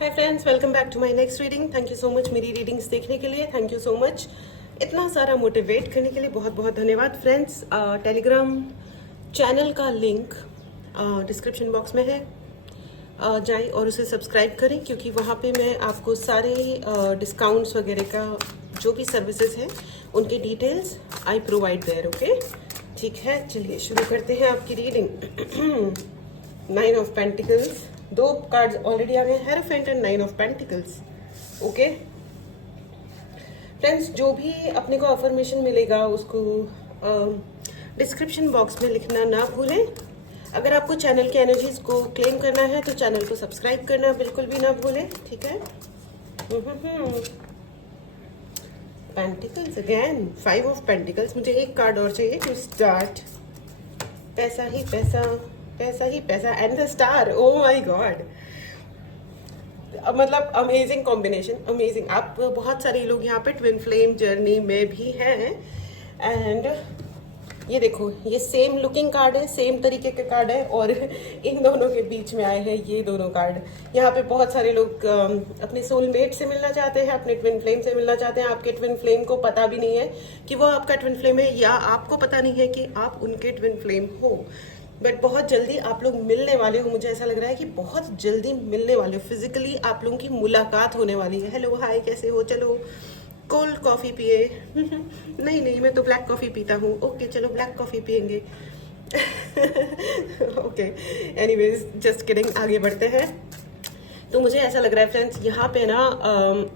Hi friends, welcome back to my next reading. Thank you so much मेरी readings देखने के लिए। Thank you so much इतना सारा मोटिवेट करने के लिए। बहुत बहुत धन्यवाद फ्रेंड्स। टेलीग्राम चैनल का लिंक डिस्क्रिप्शन बॉक्स में है। जाएं और उसे सब्सक्राइब करें, क्योंकि वहाँ पे मैं आपको सारे डिस्काउंट्स वगैरह का जो भी सर्विसेज हैं उनके details I provide there. Okay, ठीक है, चलिए शुरू करते हैं आपकी reading. 9 of pentacles, 2 cards already आ गए, hierophant and 9 of pentacles. Okay friends, जो भी अपने को अफर्मेशन मिलेगा उसको डिस्क्रिप्शन बॉक्स में लिखना ना भूलें। अगर आपको चैनल की एनर्जीज को क्लेम करना है तो चैनल को सब्सक्राइब करना बिल्कुल भी ना भूलें, ठीक है। Pentacles again, 5 of pentacles. मुझे एक कार्ड और चाहिए टू स्टार्ट। पैसा ही पैसा, पैसा ही पैसा and the star. O my God, मतलब अमेजिंग कॉम्बिनेशन, अमेजिंग। आप बहुत सारे लोग यहाँ पे ट्विन फ्लेम जर्नी में भी हैं। एंड ये देखो, ये सेम लुकिंग कार्ड है, सेम तरीके के कार्ड है, और इन दोनों के बीच में आए हैं ये दोनों कार्ड। यहाँ पे बहुत सारे लोग अपने सोलमेट से मिलना चाहते हैं, अपने ट्विन फ्लेम से मिलना चाहते हैं। आपके ट्विन फ्लेम को पता भी नहीं है कि वो आपका ट्विन फ्लेम है, या आपको पता नहीं है कि आप उनके ट्विन फ्लेम हो। बट बहुत जल्दी आप लोग मिलने वाले हो। मुझे ऐसा लग रहा है कि बहुत जल्दी मिलने वाले हो। फिजिकली आप लोगों की मुलाकात होने वाली है। हेलो, हाय, कैसे हो? चलो कोल्ड कॉफ़ी पिए। नहीं नहीं, मैं तो ब्लैक कॉफ़ी पीता हूँ। ओके, चलो ब्लैक कॉफ़ी पियेंगे। ओके, एनीवेज, जस्ट किडिंग, आगे बढ़ते हैं। तो मुझे ऐसा लग रहा है फ्रेंड्स, यहाँ पे ना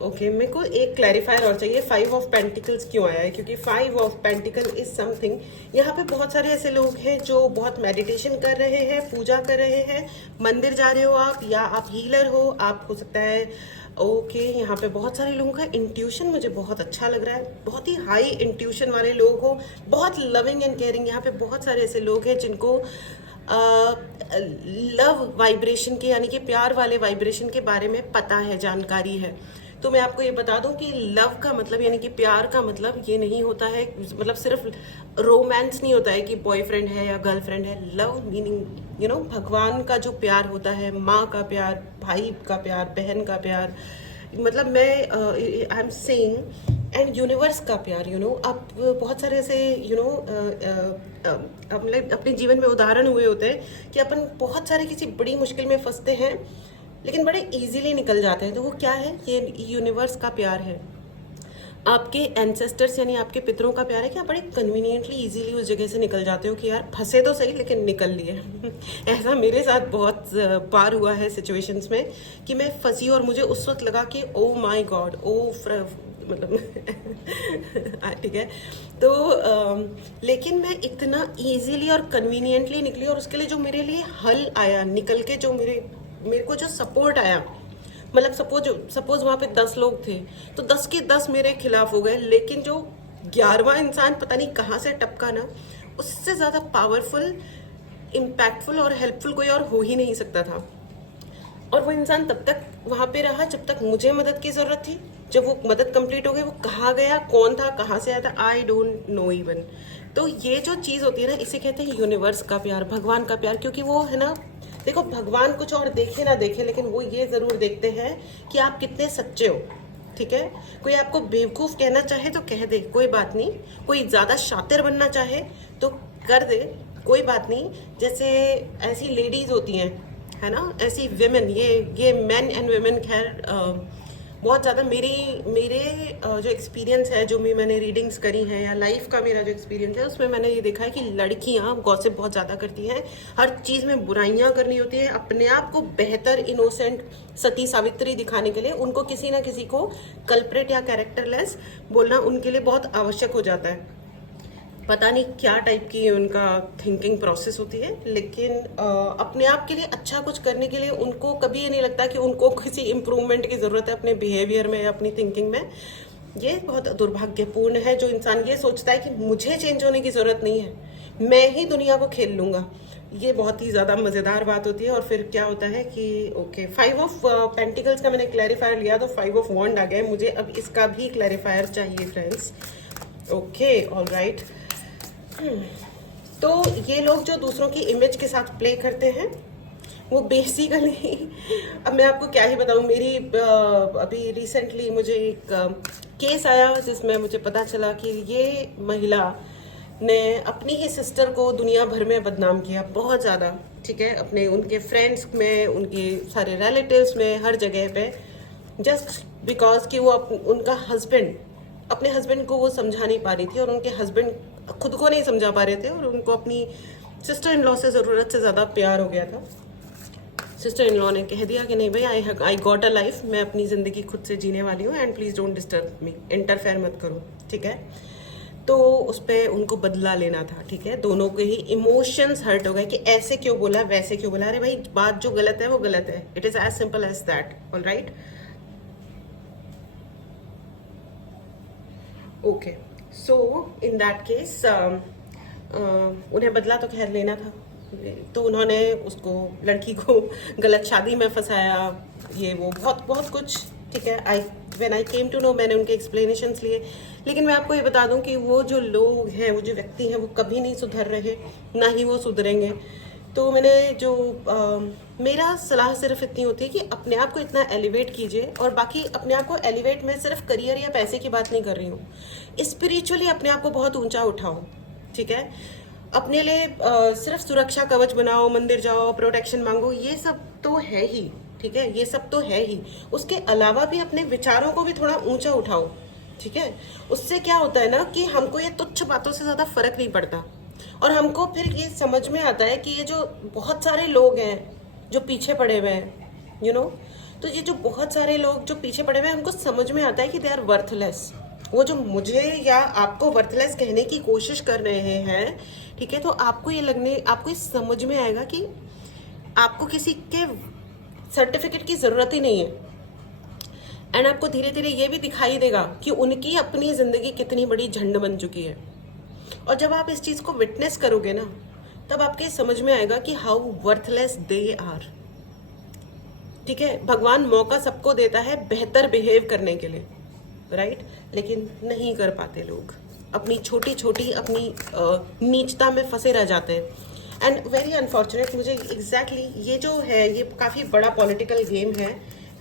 ओके, मेरे को एक क्लैरिफायर और चाहिए। 5 ऑफ पेंटिकल्स क्यों आया है? क्योंकि 5 ऑफ पेंटिकल इज समथिंग। यहाँ पे बहुत सारे ऐसे लोग हैं जो बहुत मेडिटेशन कर रहे हैं, पूजा कर रहे हैं, मंदिर जा रहे हो आप, या आप हीलर हो, आप हो सकता है। ओके, यहाँ पे बहुत सारे लोगों का इंट्यूशन मुझे बहुत अच्छा लग रहा है। बहुत ही हाई इंट्यूशन वाले लोग हो, बहुत लविंग एंड केयरिंग। यहाँ पे बहुत सारे ऐसे लोग हैं जिनको लव वाइब्रेशन के, यानी कि प्यार वाले वाइब्रेशन के बारे में पता है, जानकारी है। तो मैं आपको ये बता दूं कि लव का मतलब, यानी कि प्यार का मतलब ये नहीं होता है, मतलब सिर्फ रोमांस नहीं होता है कि बॉयफ्रेंड है या गर्लफ्रेंड है। लव मीनिंग भगवान का जो प्यार होता है, माँ का प्यार, भाई का प्यार, बहन का प्यार, मतलब मैं I am saying, and universe का प्यार। आप बहुत सारे ऐसे मतलब अपने जीवन में उदाहरण हुए होते हैं कि अपन बहुत सारे किसी बड़ी मुश्किल में फंसते हैं लेकिन बड़े इजीली निकल जाते हैं। तो वो क्या है? ये यूनिवर्स का प्यार है। आपके एंसेस्टर्स यानी आपके पितरों का प्यार है कि आप बड़े कन्वीनियंटली इजीली उस जगह से निकल जाते हो कि यार फंसे तो सही लेकिन निकल लिए। ऐसा मेरे साथ बहुत बार हुआ है सिचुएशंस में कि मैं फंसी और मुझे उस वक्त लगा कि ओ माय गॉड, मतलब ठीक है। तो लेकिन मैं इतना इजीली और कन्वीनियंटली निकली, और उसके लिए जो मेरे लिए हल आया निकल के, जो मेरे को जो सपोर्ट आया, मतलब सपोज वहाँ पे 10 लोग थे तो 10 के 10 मेरे खिलाफ हो गए, लेकिन जो 11वां इंसान पता नहीं कहाँ से टपका ना, उससे ज़्यादा पावरफुल, इम्पैक्टफुल और हेल्पफुल कोई और हो ही नहीं सकता था। और वो इंसान तब तक वहाँ पे रहा जब तक मुझे मदद की ज़रूरत थी। जब वो मदद कंप्लीट हो गई, वो कहाँ गया, कौन था, कहाँ से आया था, आई डोंट नो इवन। तो ये जो चीज़ होती है ना, इसे कहते हैं यूनिवर्स का प्यार, भगवान का प्यार। क्योंकि वो है ना, देखो, भगवान कुछ और देखे ना देखे, लेकिन वो ये ज़रूर देखते हैं कि आप कितने सच्चे हो, ठीक है। कोई आपको बेवकूफ़ कहना चाहे तो कह दे, कोई बात नहीं। कोई ज़्यादा शातिर बनना चाहे तो कर दे, कोई बात नहीं। जैसे ऐसी लेडीज़ होती हैं, है ना, ऐसी विमेन, ये मैन एंड वुमेन, खैर बहुत ज़्यादा मेरे जो एक्सपीरियंस है, जो भी मैंने रीडिंग्स करी हैं, या लाइफ का मेरा जो एक्सपीरियंस है, उसमें मैंने ये देखा है कि लड़कियां गॉसिप बहुत ज़्यादा करती हैं, हर चीज़ में बुराइयां करनी होती है, अपने आप को बेहतर, इनोसेंट, सती सावित्री दिखाने के लिए उनको किसी ना किसी को कल्प्रेट या कैरेक्टरलेस बोलना उनके लिए बहुत आवश्यक हो जाता है। पता नहीं क्या टाइप की उनका थिंकिंग प्रोसेस होती है, लेकिन अपने आप के लिए अच्छा कुछ करने के लिए उनको कभी ये नहीं लगता कि उनको किसी इम्प्रूवमेंट की ज़रूरत है अपने बिहेवियर में या अपनी थिंकिंग में। ये बहुत दुर्भाग्यपूर्ण है जो इंसान ये सोचता है कि मुझे चेंज होने की ज़रूरत नहीं है, मैं ही दुनिया को खेल लूँगा। ये बहुत ही ज़्यादा मज़ेदार बात होती है। और फिर क्या होता है कि ओके, 5 ऑफ पेंटिकल्स का मैंने क्लैरिफायर लिया तो 5 ऑफ वॉन्ड आ गए। मुझे अब इसका भी क्लैरिफायर चाहिए फ्रेंड्स। Okay, all right. तो ये लोग जो दूसरों की इमेज के साथ प्ले करते हैं, वो बेसिकली अब मैं आपको क्या ही बताऊँ, मेरी अभी रिसेंटली मुझे एक केस आया जिसमें मुझे पता चला कि ये महिला ने अपनी ही सिस्टर को दुनिया भर में बदनाम किया बहुत ज़्यादा, ठीक है, अपने उनके फ्रेंड्स में, उनके सारे रिलेटिव्स में, हर जगह पे, जस्ट बिकॉज कि वो उनका हस्बैंड, अपने हस्बैंड को वो समझा नहीं पा रही थी और उनके हस्बैंड खुद को नहीं समझा पा रहे थे और उनको अपनी सिस्टर इन लॉ से ज़रूरत से ज़्यादा प्यार हो गया था। सिस्टर इन लॉ ने कह दिया कि नहीं भाई, आई गॉट अ लाइफ, मैं अपनी ज़िंदगी खुद से जीने वाली हूँ and please don't disturb me, interfere मत करो, ठीक है। तो उस पर उनको बदला लेना था, ठीक है। दोनों के ही इमोशंस हर्ट हो गए कि ऐसे क्यों बोला, वैसे क्यों बोला। अरे भाई, बात जो गलत है वो गलत है, it is as simple as that, all right. Okay, so in that case उन्हें बदला तो खैर लेना था, तो उन्होंने उसको, लड़की को गलत शादी में फंसाया, ये वो बहुत बहुत कुछ, ठीक है। When I came to know, मैंने उनके एक्सप्लेनेशंस लिए। लेकिन मैं आपको ये बता दूं कि वो जो लोग हैं, वो जो व्यक्ति हैं, वो कभी नहीं सुधर रहे, ना ही वो सुधरेंगे। तो मैंने जो मेरा सलाह सिर्फ इतनी होती है कि अपने आप को इतना एलिवेट कीजिए, और बाकी अपने आप को एलिवेट में सिर्फ करियर या पैसे की बात नहीं कर रही हूँ, स्पिरिचुअली अपने आप को बहुत ऊंचा उठाओ, ठीक है। अपने लिए सिर्फ सुरक्षा कवच बनाओ, मंदिर जाओ, प्रोटेक्शन मांगो, ये सब तो है ही, ठीक है, ये सब तो है ही। उसके अलावा भी अपने विचारों को भी थोड़ा ऊंचा उठाओ, ठीक है। उससे क्या होता है ना कि हमको ये तुच्छ बातों से ज़्यादा फर्क नहीं पड़ता, और हमको फिर ये समझ में आता है कि ये जो बहुत सारे लोग हैं जो पीछे पड़े हुए हैं, यू नो, तो ये जो बहुत सारे लोग जो पीछे पड़े हुए हैं, हमको समझ में आता है कि दे आर वर्थलेस। वो जो मुझे या आपको वर्थलेस कहने की कोशिश कर रहे हैं, ठीक है, तो आपको ये समझ में आएगा कि आपको किसी के सर्टिफिकेट की ज़रूरत ही नहीं है। एंड आपको धीरे धीरे ये भी दिखाई देगा कि उनकी अपनी ज़िंदगी कितनी बड़ी झंड बन चुकी है। और जब आप इस चीज़ को विटनेस करोगे ना, तब आपके समझ में आएगा कि हाउ वर्थलेस दे आर, ठीक है। भगवान मौका सबको देता है बेहतर बिहेव करने के लिए, राइट, लेकिन नहीं कर पाते लोग, अपनी छोटी छोटी अपनी नीचता में फंसे रह जाते हैं। एंड वेरी अनफॉर्चुनेट, मुझे एग्जैक्टली ये जो है, ये काफ़ी बड़ा पॉलिटिकल गेम है,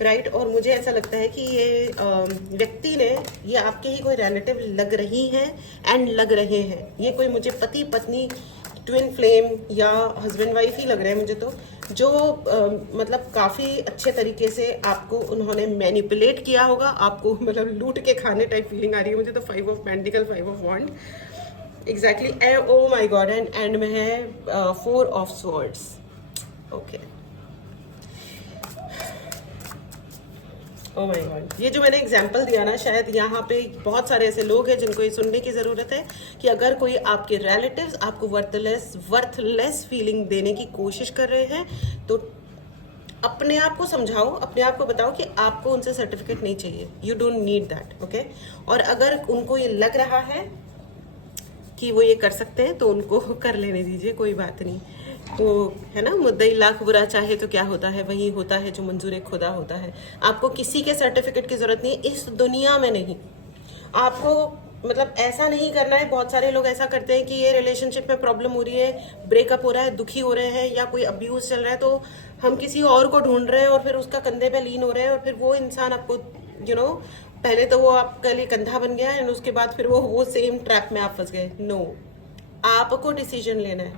राइट। और मुझे ऐसा लगता है कि ये व्यक्ति ने, ये आपके ही कोई रिलेटिव लग रही हैं एंड लग रहे हैं, ये कोई मुझे पति पत्नी, ट्विन फ्लेम या हस्बैंड वाइफ ही लग रहे हैं मुझे तो, जो मतलब काफ़ी अच्छे तरीके से आपको उन्होंने मैनिपुलेट किया होगा, आपको मतलब लूट के खाने टाइप फीलिंग आ रही है मुझे तो। 5 of pentacle, 5 of wand, exactly. Oh my god, and में है 4 of swords, okay. Oh my god, ये जो मैंने एग्जांपल दिया ना, शायद यहाँ पे बहुत सारे ऐसे लोग हैं जिनको ये सुनने की ज़रूरत है कि अगर कोई आपके रिलेटिव्स आपको वर्थलेस फीलिंग देने की कोशिश कर रहे हैं, तो अपने आप को समझाओ, अपने आप को बताओ कि आपको उनसे सर्टिफिकेट नहीं चाहिए, you don't need that, okay. और अगर उनको ये लग रहा है कि वो ये कर सकते हैं तो उनको कर लेने दीजिए, कोई बात नहीं। वो है ना, मुद्दई लाख बुरा चाहे तो क्या होता है, वही होता है जो मंजूर खुदा होता है। आपको किसी के सर्टिफिकेट की ज़रूरत नहीं है, इस दुनिया में नहीं। आपको मतलब ऐसा नहीं करना है। बहुत सारे लोग ऐसा करते हैं कि ये रिलेशनशिप में प्रॉब्लम हो रही है, ब्रेकअप हो रहा है, दुखी हो रहे हैं, या कोई अब्यूज़ चल रहा है, तो हम किसी और को ढूंढ रहे हैं और फिर उसका कंधे पे लीन हो रहे हैं, और फिर वो इंसान आपको पहले तो वो आपके लिए कंधा बन गया एंड उसके बाद फिर वो सेम ट्रैप में आप फंस गए। नो, आपको डिसीजन लेना है,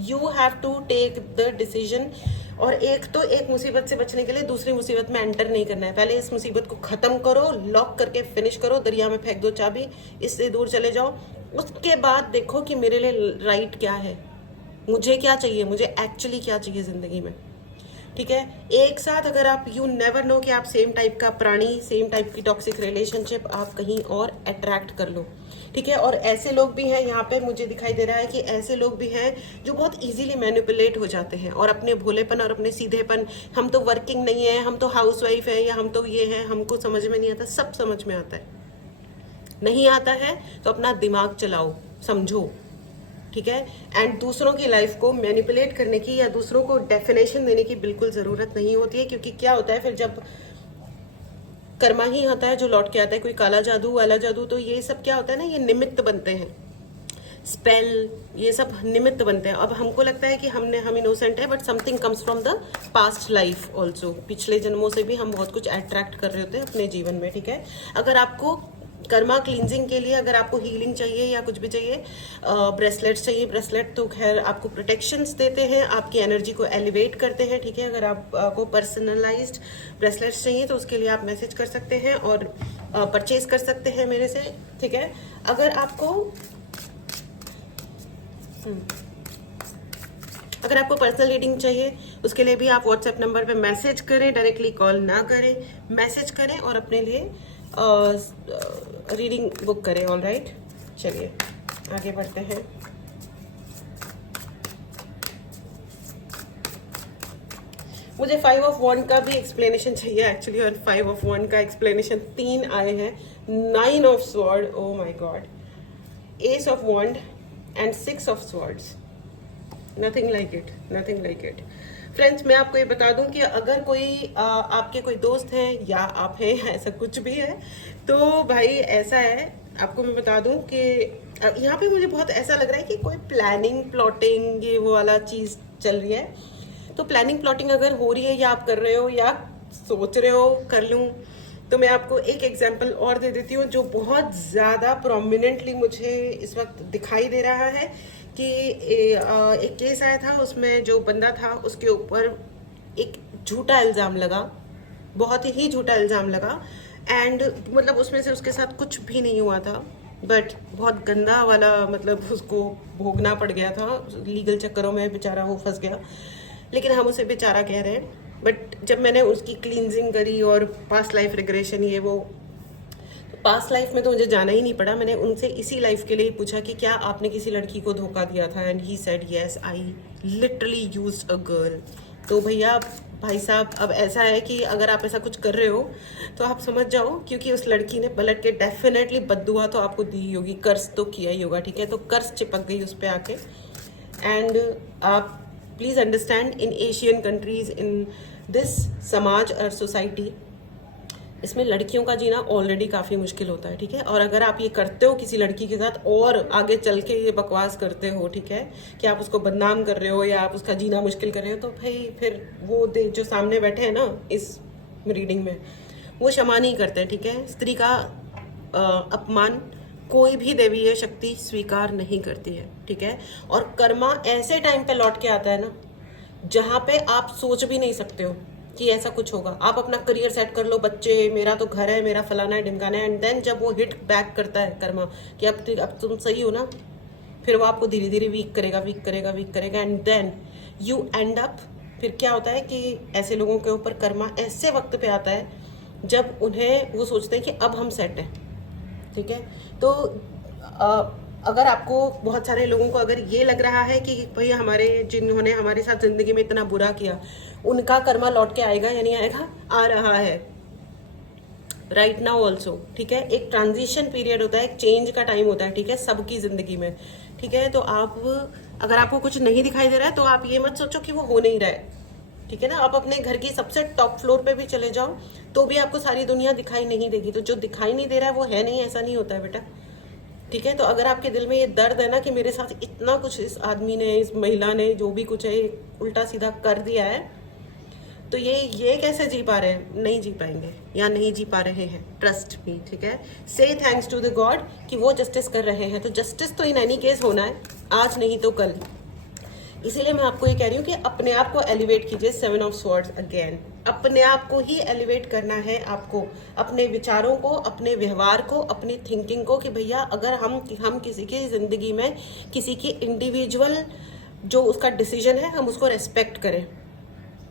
you have to take the decision. और एक मुसीबत से बचने के लिए दूसरी मुसीबत में एंटर नहीं करना है। पहले इस मुसीबत को ख़त्म करो, लॉक करके फिनिश करो, दरिया में फेंक दो चाबी, इससे दूर चले जाओ। उसके बाद देखो कि मेरे लिए राइट क्या है, मुझे क्या चाहिए, मुझे एक्चुअली क्या चाहिए ज़िंदगी में, ठीक है। एक साथ अगर आप, यू नेवर नो कि आप सेम टाइप का प्राणी, सेम टाइप की टॉक्सिक रिलेशनशिप आप कहीं और अट्रैक्ट कर लो, ठीक है। और ऐसे लोग भी हैं यहाँ पे, मुझे दिखाई दे रहा है कि ऐसे लोग भी हैं जो बहुत इजीली मैनिपुलेट हो जाते हैं, और अपने भोलेपन और अपने सीधेपन, हम तो वर्किंग नहीं है, हम तो हाउसवाइफ है, या हम तो ये है, हमको समझ में नहीं आता। सब समझ में आता है, नहीं आता है तो अपना दिमाग चलाओ, समझो, ठीक है। एंड दूसरों की लाइफ को मैनिपुलेट करने की या दूसरों को डेफिनेशन देने की बिल्कुल ज़रूरत नहीं होती है, क्योंकि क्या होता है फिर, जब कर्मा ही होता है जो लौट के आता है, कोई काला जादू वाला जादू, तो ये सब क्या होता है ना, ये निमित्त बनते हैं। स्पेल, ये सब निमित्त बनते हैं। अब हमको लगता है कि हम इनोसेंट है, but something comes from the past life also. पिछले जन्मों से भी हम बहुत कुछ अट्रैक्ट कर रहे होते हैं अपने जीवन में, ठीक है। अगर आपको कर्मा क्लींजिंग के लिए, अगर आपको हीलिंग चाहिए या कुछ भी चाहिए, ब्रेसलेट्स चाहिए, ब्रेसलेट तो खैर आपको प्रोटेक्शंस देते हैं, आपकी एनर्जी को एलिवेट करते हैं, ठीक है। अगर आपको पर्सनलाइज्ड ब्रेसलेट्स चाहिए तो उसके लिए आप मैसेज कर सकते हैं और परचेज कर सकते हैं मेरे से, ठीक है। अगर आपको पर्सनल रीडिंग चाहिए उसके लिए भी आप व्हाट्सएप नंबर पे मैसेज करें, डायरेक्टली कॉल ना करें, मैसेज करें और अपने लिए रीडिंग बुक करें। ऑल राइट, चलिए आगे बढ़ते हैं। मुझे 5 ऑफ वॉन्ड का भी एक्सप्लेनेशन चाहिए एक्चुअली, और 5 ऑफ वॉन्ड का एक्सप्लेनेशन 3 आए हैं। 9 of sword, oh my god, ace of wand and 6 of swords. Nothing like it, nothing like it. Friends, मैं आपको ये बता दूं कि अगर कोई आपके कोई दोस्त हैं या आप हैं, ऐसा कुछ भी है, तो भाई ऐसा है, आपको मैं बता दूं कि यहाँ पे मुझे बहुत ऐसा लग रहा है कि कोई प्लानिंग प्लॉटिंग ये वो वाला चीज़ चल रही है। तो प्लानिंग प्लॉटिंग अगर हो रही है या आप कर रहे हो या सोच रहे हो कर लूँ, तो मैं आपको एक एग्जाम्पल और दे देती हूँ जो बहुत ज़्यादा प्रोमिनेंटली मुझे इस वक्त दिखाई दे रहा है कि एक केस आया था, उसमें जो बंदा था उसके ऊपर एक झूठा इल्ज़ाम लगा, बहुत ही झूठा इल्ज़ाम लगा, एंड मतलब उसमें से उसके साथ कुछ भी नहीं हुआ था, बट बहुत गंदा वाला मतलब उसको भोगना पड़ गया था, लीगल चक्करों में बेचारा वो फंस गया। लेकिन हम उसे बेचारा कह रहे हैं, बट जब मैंने उसकी क्लींजिंग करी और पास्ट लाइफ रिग्रेशन ये वो, पास्ट लाइफ में तो मुझे जाना ही नहीं पड़ा। मैंने उनसे इसी लाइफ के लिए पूछा कि क्या आपने किसी लड़की को धोखा दिया था, and he said yes, I literally used a girl. तो भैया भाई साहब, अब ऐसा है कि अगर आप ऐसा कुछ कर रहे हो तो आप समझ जाओ, क्योंकि उस लड़की ने पलट के डेफिनेटली बद्दुआ तो आपको दी होगी, कर्ज तो किया ही होगा, ठीक है। तो कर्ज चिपक गई उस पर आके। एंड आप please understand, in Asian countries, in this समाज और सोसाइटी, इसमें लड़कियों का जीना ऑलरेडी काफ़ी मुश्किल होता है, ठीक है। और अगर आप ये करते हो किसी लड़की के साथ और आगे चल के ये बकवास करते हो, ठीक है, कि आप उसको बदनाम कर रहे हो या आप उसका जीना मुश्किल कर रहे हो, तो भाई फिर वो जो सामने बैठे हैं ना इस रीडिंग में, वो क्षमा नहीं करते हैं, ठीक है। स्त्री का अपमान कोई भी देवीय शक्ति स्वीकार नहीं करती है, ठीक है। और कर्मा ऐसे टाइम पे लौट के आता है ना जहाँ पे आप सोच भी नहीं सकते हो कि ऐसा कुछ होगा। आप अपना करियर सेट कर लो, बच्चे, मेरा तो घर है, मेरा फलाना है ढिमकाना है, एंड देन जब वो हिट बैक करता है कर्मा कि अब तुम सही हो ना, फिर वो आपको धीरे धीरे वीक करेगा, वीक करेगा, वीक करेगा, and then you end up. फिर क्या होता है कि ऐसे लोगों के ऊपर कर्मा ऐसे वक्त पे आता है जब उन्हें वो सोचते हैं कि अब हम सेट हैं, ठीक है। तो अगर आपको बहुत सारे लोगों को अगर ये लग रहा है कि भैया हमारे जिन्होंने हमारे साथ ज़िंदगी में इतना बुरा किया उनका कर्मा लौट के आएगा या नहीं आएगा, आ रहा है राइट नाउ ऑल्सो, ठीक है। एक ट्रांजिशन पीरियड होता है, एक चेंज का टाइम होता है, ठीक है, सबकी ज़िंदगी में, ठीक है। तो आप अगर आपको कुछ नहीं दिखाई दे रहा है तो आप ये मत सोचो कि वो हो नहीं रहा है, ठीक है ना। आप अपने घर की सबसे टॉप फ्लोर पे भी चले जाओ तो भी आपको सारी दुनिया दिखाई नहीं देगी। तो जो दिखाई नहीं दे रहा है वो है नहीं, ऐसा नहीं होता है बेटा, ठीक है। तो अगर आपके दिल में ये दर्द है ना कि मेरे साथ इतना कुछ इस आदमी ने, इस महिला ने, जो भी कुछ है उल्टा सीधा कर दिया है, तो ये कैसे जी पा रहे हैं, नहीं जी पाएंगे या नहीं जी पा रहे हैं, ट्रस्ट मी, ठीक है। से थैंक्स टू द गॉड कि वो जस्टिस कर रहे हैं। तो जस्टिस तो इन एनी केस होना है, आज नहीं तो कल। इसीलिए मैं आपको ये कह रही हूँ कि अपने आप को एलिवेट कीजिए। 7 ऑफ स्वॉर्ड्स अगेन, अपने आप को ही एलिवेट करना है आपको, अपने विचारों को, अपने व्यवहार को, अपनी थिंकिंग को, कि भैया अगर हम किसी की ज़िंदगी में किसी की इंडिविजुअल जो उसका डिसीजन है हम उसको रेस्पेक्ट करें,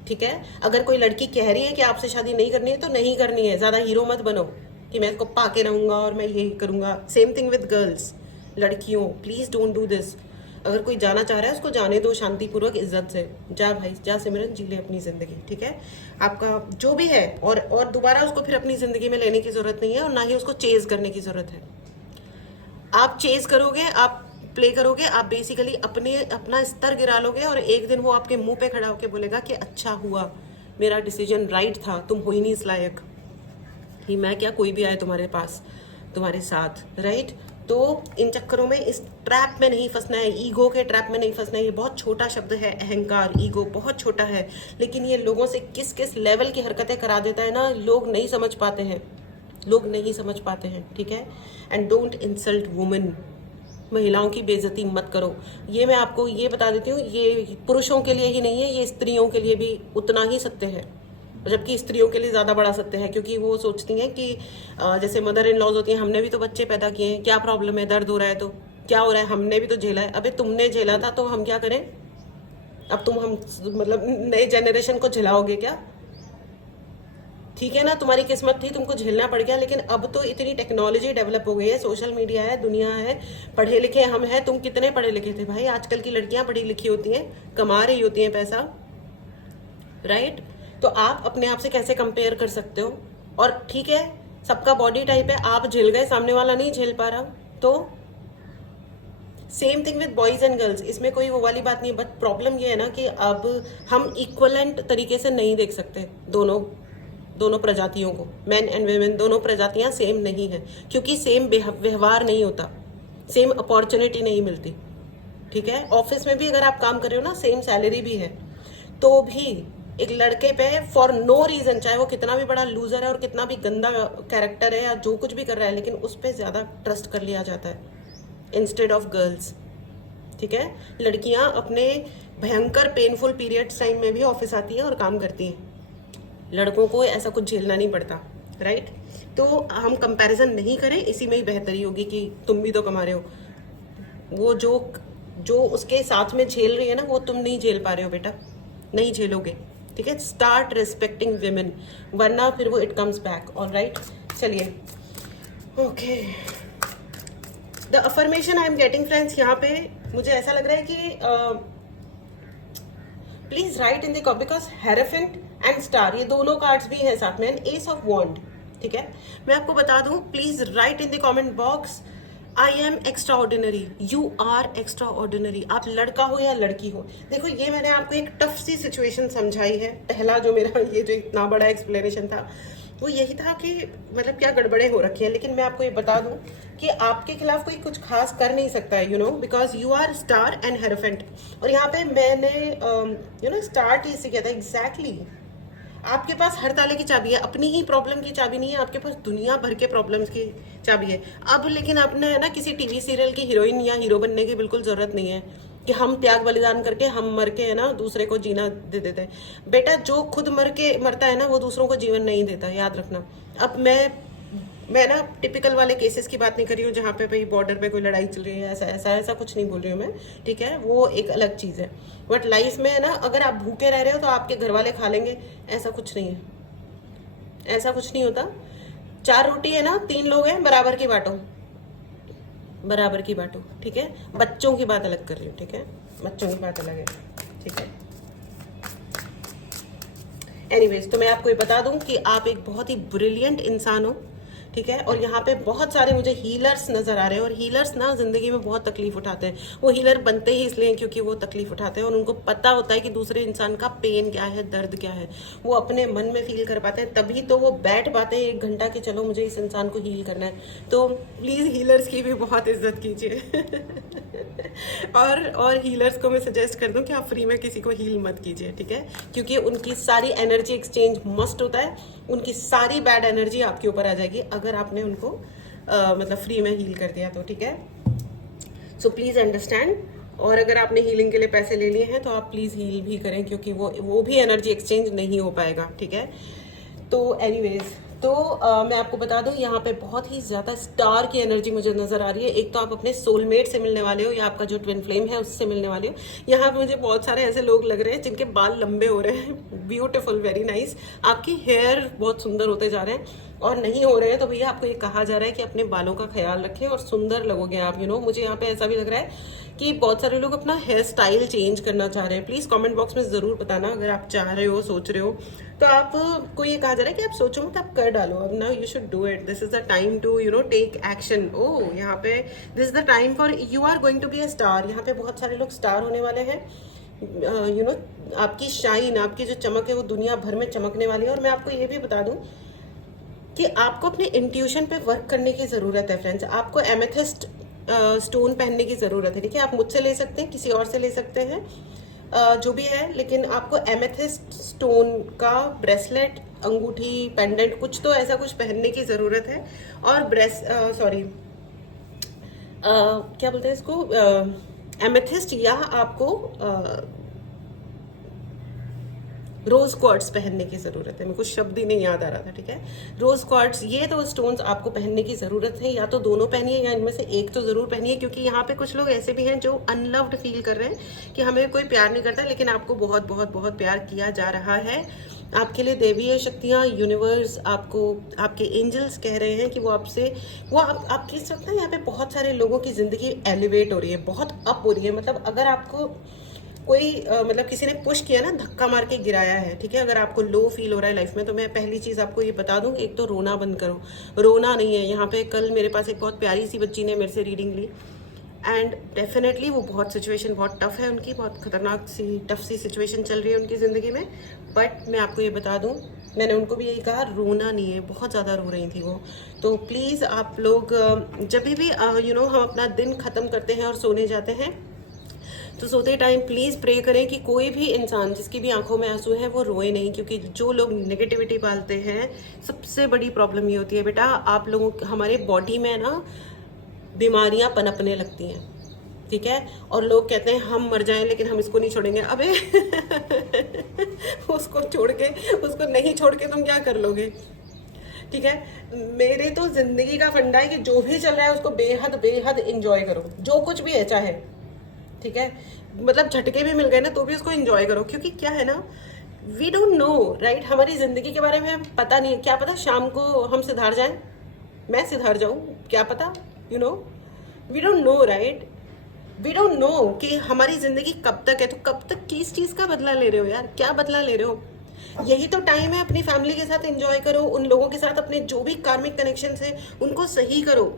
ठीक है। अगर कोई लड़की कह रही है कि आपसे शादी नहीं करनी है तो नहीं करनी है, ज़्यादा हीरो मत बनो कि मैं इसको पाके रहूँगा और मैं यही करूँगा। सेम थिंग विद गर्ल्स, लड़कियों, प्लीज़ डोंट डू दिस। अगर कोई जाना चाह रहा है उसको जाने दो शांतिपूर्वक, इज्जत से। जा भाई जा सिमरन, जी ले अपनी ज़िंदगी, ठीक है। आपका जो भी है, और दोबारा उसको फिर अपनी ज़िंदगी में लेने की ज़रूरत नहीं है, और ना ही उसको चेज़ करने की ज़रूरत है। आप चेज़ करोगे, आप प्ले करोगे, आप बेसिकली अपना स्तर गिरा लोगे, और एक दिन वो आपके मुंह पे खड़ा होकर बोलेगा कि अच्छा हुआ, मेरा डिसीजन राइट था, तुम हो ही नहीं इस लायक कि मैं क्या कोई भी आए तुम्हारे पास, तुम्हारे साथ, राइट। तो इन चक्करों में, इस ट्रैप में नहीं फंसना है, ईगो के ट्रैप में नहीं फंसना है। ये बहुत छोटा शब्द है, अहंकार, ईगो बहुत छोटा है, लेकिन ये लोगों से किस किस लेवल की हरकतें करा देता है ना, लोग नहीं समझ पाते हैं, लोग नहीं समझ पाते हैं, ठीक है। एंड डोंट इंसल्ट वुमेन, महिलाओं की बेइज्जती मत करो। ये मैं आपको ये बता देती हूँ, ये पुरुषों के लिए ही नहीं है, ये स्त्रियों के लिए भी उतना ही सत्य है, जबकि स्त्रियों के लिए ज़्यादा बड़ा सत्य है, क्योंकि वो सोचती हैं कि जैसे मदर इन लॉज होती हैं, हमने भी तो बच्चे पैदा किए हैं, क्या प्रॉब्लम है, दर्द हो रहा है तो क्या हो रहा है, हमने भी तो झेला है। अबे तुमने झेला था तो हम क्या करें, अब तुम हम मतलब नए जनरेशन को झेलाओगे क्या? ठीक है ना, तुम्हारी किस्मत थी, तुमको झेलना पड़ गया, लेकिन अब तो इतनी टेक्नोलॉजी डेवलप हो गई है, सोशल मीडिया है, दुनिया है, पढ़े लिखे हम हैं। तुम कितने पढ़े लिखे थे भाई? आजकल की लड़कियां पढ़ी लिखी होती हैं, कमा रही होती हैं पैसा, राइट? तो आप अपने आप से कैसे कंपेयर कर सकते हो? और ठीक है, सबका बॉडी टाइप है, आप झेल गए, सामने वाला नहीं झेल पा रहा, तो same thing with boys and girls, इसमें कोई वो वाली बात नहीं है। बट प्रॉब्लम ये है ना कि अब हम इक्वलेंट तरीके से नहीं देख सकते दोनों प्रजातियों को, मैन एंड वेमेन, दोनों प्रजातियां सेम नहीं है, क्योंकि सेम व्यवहार नहीं होता, सेम अपॉर्चुनिटी नहीं मिलती, ठीक है। ऑफिस में भी अगर आप काम कर रहे हो ना, सेम सैलरी भी है, तो भी एक लड़के पे फॉर नो रीजन, चाहे वो कितना भी बड़ा लूजर है और कितना भी गंदा कैरेक्टर है या जो कुछ भी कर रहा है, लेकिन उस पर ज्यादा ट्रस्ट कर लिया जाता है इंस्टेड ऑफ गर्ल्स, ठीक है। लड़कियां अपने भयंकर पेनफुल पीरियड्स टाइम में भी ऑफिस आती हैं और काम करती हैं, लड़कों को ऐसा कुछ झेलना नहीं पड़ता, राइट। तो हम कंपैरिजन नहीं करें, इसी में ही बेहतरी होगी कि तुम भी तो कमा रहे हो, वो जो उसके साथ में झेल रही है ना, वो तुम नहीं झेल पा रहे हो बेटा, नहीं झेलोगे, ठीक है। स्टार्ट रिस्पेक्टिंग विमेन, वरना फिर वो इट कम्स बैक, ऑलराइट। चलिए, okay, the affirmation I am getting friends, यहाँ पे मुझे ऐसा लग रहा है कि please write in the copy, because hierophant and star, ये दोनों कार्ड्स भी हैं साथ में, एंड एस ऑफ वॉन्ड, ठीक है। मैं आपको बता दूं, please write in the comment box, I am extraordinary, you are extraordinary. आप लड़का हो या लड़की हो, देखो ये मैंने आपको एक टफ सी सिचुएशन समझाई है। पहला जो मेरा ये जो इतना बड़ा एक्सप्लेनेशन था वो यही था कि मतलब क्या गड़बड़े हो रखी है, लेकिन मैं आपको ये बता दूं कि आपके खिलाफ कोई कुछ खास कर नहीं सकता है, you know, because you are star and hierophant. और यहाँ पे मैंने यू नो स्टार्ट इसे किया था, एग्जैक्टली आपके पास हर ताले की चाबी है, अपनी ही प्रॉब्लम की चाबी नहीं है, आपके पास दुनिया भर के प्रॉब्लम्स की चाबी है। अब लेकिन आपने है ना किसी टीवी सीरियल की हीरोइन या हीरो बनने की बिल्कुल जरूरत नहीं है कि हम त्याग बलिदान करके हम मर के है ना दूसरे को जीना दे देते हैं। बेटा जो खुद मरता है ना, वो दूसरों को जीवन नहीं देता, याद रखना। अब मैं ना टिपिकल वाले केसेस की बात नहीं कर रही हूँ जहाँ पे भाई बॉर्डर पे कोई लड़ाई चल रही है, ऐसा कुछ नहीं बोल रही हूँ मैं, ठीक है, वो एक अलग चीज़ है। बट लाइफ में है ना, अगर आप भूखे रह रहे हो तो आपके घर वाले खा लेंगे, ऐसा कुछ नहीं है, ऐसा कुछ नहीं होता। 4 रोटी है ना, 3 लोग हैं, बराबर की बांटो, बराबर की बांटो, ठीक है। बच्चों की बात अलग कर रही हूँ, ठीक है, बच्चों की बात अलग है, ठीक है। एनीवेज, तो मैं आपको ये बता दूं कि आप एक बहुत ही ब्रिलियंट इंसान हो, ठीक है। और यहाँ पे बहुत सारे मुझे हीलर्स नजर आ रहे हैं, और हीलर्स ना जिंदगी में बहुत तकलीफ उठाते हैं। वो हीलर बनते ही इसलिए क्योंकि वो तकलीफ उठाते हैं और उनको पता होता है कि दूसरे इंसान का पेन क्या है, दर्द क्या है, वो अपने मन में फील कर पाते हैं, तभी तो वो बैठ पाते हैं 1 घंटा कि चलो मुझे इस इंसान को हील करना है। तो प्लीज हीलर्स की भी बहुत इज्जत कीजिए और हीलर्स को मैं सजेस्ट कर दूं कि आप फ्री में किसी को हील मत कीजिए, ठीक है, क्योंकि उनकी सारी एनर्जी एक्सचेंज मस्ट होता है, उनकी सारी बैड एनर्जी आपके ऊपर आ जाएगी अगर आपने उनको मतलब फ्री में हील कर दिया तो, ठीक है। सो प्लीज अंडरस्टैंड, और अगर आपने हीलिंग के लिए पैसे ले लिए हैं तो आप प्लीज हील भी करें, क्योंकि वो भी एनर्जी एक्सचेंज नहीं हो पाएगा, ठीक है। तो एनीवेज, तो मैं आपको बता दूं, यहाँ पे बहुत ही ज्यादा स्टार की एनर्जी मुझे नजर आ रही है। एक तो आप अपने सोलमेट से मिलने वाले हो, या आपका जो ट्विन फ्लेम है उससे मिलने वाले हो। यहाँ पे मुझे बहुत सारे ऐसे लोग लग रहे हैं जिनके बाल लंबे हो रहे हैं, ब्यूटीफुल, वेरी नाइस। आपकी हेयर बहुत सुंदर होते जा रहे हैं, और नहीं हो रहे हैं तो भैया आपको ये कहा जा रहा है कि अपने बालों का ख्याल रखें और सुंदर लगोगे आप, यू नो। मुझे यहाँ पे ऐसा भी लग रहा है कि बहुत सारे लोग अपना हेयर स्टाइल चेंज करना चाह रहे हैं। प्लीज कमेंट बॉक्स में जरूर बताना अगर आप चाह रहे हो, सोच रहे हो। तो आप को ये कहा जा रहा है कि आप सोचो मत, आप कर डालो। अब ना you should do it, this is the time to you know take action. ओ यहाँ पे this is the time for you are going to be a star. यहाँ पे बहुत सारे लोग स्टार होने वाले हैं, यू नो। आपकी शाइन, आपकी जो चमक है वो दुनिया भर में चमकने वाली है। और मैं आपको ये भी बता दूं कि आपको अपने इंट्यूशन पे वर्क करने की ज़रूरत है फ्रेंड्स। आपको एमेथिस्ट स्टोन पहनने की ज़रूरत है, ठीक है। आप मुझसे ले सकते हैं, किसी और से ले सकते हैं, जो भी है, लेकिन आपको एमेथिस्ट स्टोन का ब्रेसलेट, अंगूठी, पेंडेंट, कुछ तो ऐसा कुछ पहनने की ज़रूरत है। और क्या बोलते हैं इसको, एमेथिस्ट, या आपको रोज क्वार्ट्स पहनने की ज़रूरत है। मेरे को शब्द ही नहीं याद आ रहा था, ठीक है। रोज क्वार्ट्स, ये तो स्टोन्स आपको पहनने की ज़रूरत है। या तो दोनों पहनिए या इनमें से एक तो ज़रूर पहनिए, क्योंकि यहाँ पे कुछ लोग ऐसे भी हैं जो अनलव्ड फील कर रहे हैं कि हमें कोई प्यार नहीं करता, लेकिन आपको बहुत बहुत बहुत प्यार किया जा रहा है। आपके लिए देवीय शक्तियाँ, यूनिवर्स, आपको आपके एंजल्स कह रहे हैं कि वो आपसे, वो आपकी सकता है। यहाँ पे बहुत सारे लोगों की ज़िंदगी एलिवेट हो रही है, बहुत अप हो रही है। मतलब अगर आपको कोई मतलब किसी ने पुश किया ना, धक्का मार के गिराया है, ठीक है, अगर आपको लो फील हो रहा है लाइफ में, तो मैं पहली चीज़ आपको ये बता दूं, एक तो रोना बंद करो। रोना नहीं है यहाँ पे। कल मेरे पास एक बहुत प्यारी सी बच्ची ने मेरे से रीडिंग ली, एंड डेफिनेटली वो बहुत सिचुएशन बहुत टफ है उनकी, बहुत खतरनाक सी टफ सी सिचुएशन चल रही है उनकी ज़िंदगी में। बट मैं आपको ये बता दूँ, मैंने उनको भी यही कहा, रोना नहीं है। बहुत ज़्यादा रो रही थी वो। तो प्लीज़ आप लोग जब भी हम अपना दिन ख़त्म करते हैं और सोने जाते हैं, तो सोते टाइम प्लीज़ प्रे करें कि कोई भी इंसान जिसकी भी आंखों में आंसू है वो रोए नहीं। क्योंकि जो लोग नेगेटिविटी पालते हैं, सबसे बड़ी प्रॉब्लम ये होती है बेटा, आप लोगों, हमारे बॉडी में ना बीमारियां पनपने लगती हैं, ठीक है। और लोग कहते हैं हम मर जाएं लेकिन हम इसको नहीं छोड़ेंगे। अबे उसको छोड़ के, उसको नहीं छोड़ के तुम क्या कर लोगे, ठीक है। मेरे तो जिंदगी का फंडा है कि जो भी चल रहा है उसको बेहद बेहद इंजॉय करो, जो कुछ भी है चाहे, ठीक है। मतलब झटके भी मिल गए ना तो भी उसको एंजॉय करो। क्योंकि क्या है ना, वी डोंट नो राइट, हमारी जिंदगी के बारे में हमें पता नहीं है। क्या पता शाम को हम सिधार जाएं, मैं सिधार जाऊं, क्या पता, we don't know right. We don't know कि हमारी जिंदगी कब तक है। तो कब तक किस चीज का बदला ले रहे हो यार, क्या बदला ले रहे हो। यही तो टाइम है, अपनी फैमिली के साथ एंजॉय करो, उन लोगों के साथ अपने जो भी कार्मिक कनेक्शन है उनको सही करो।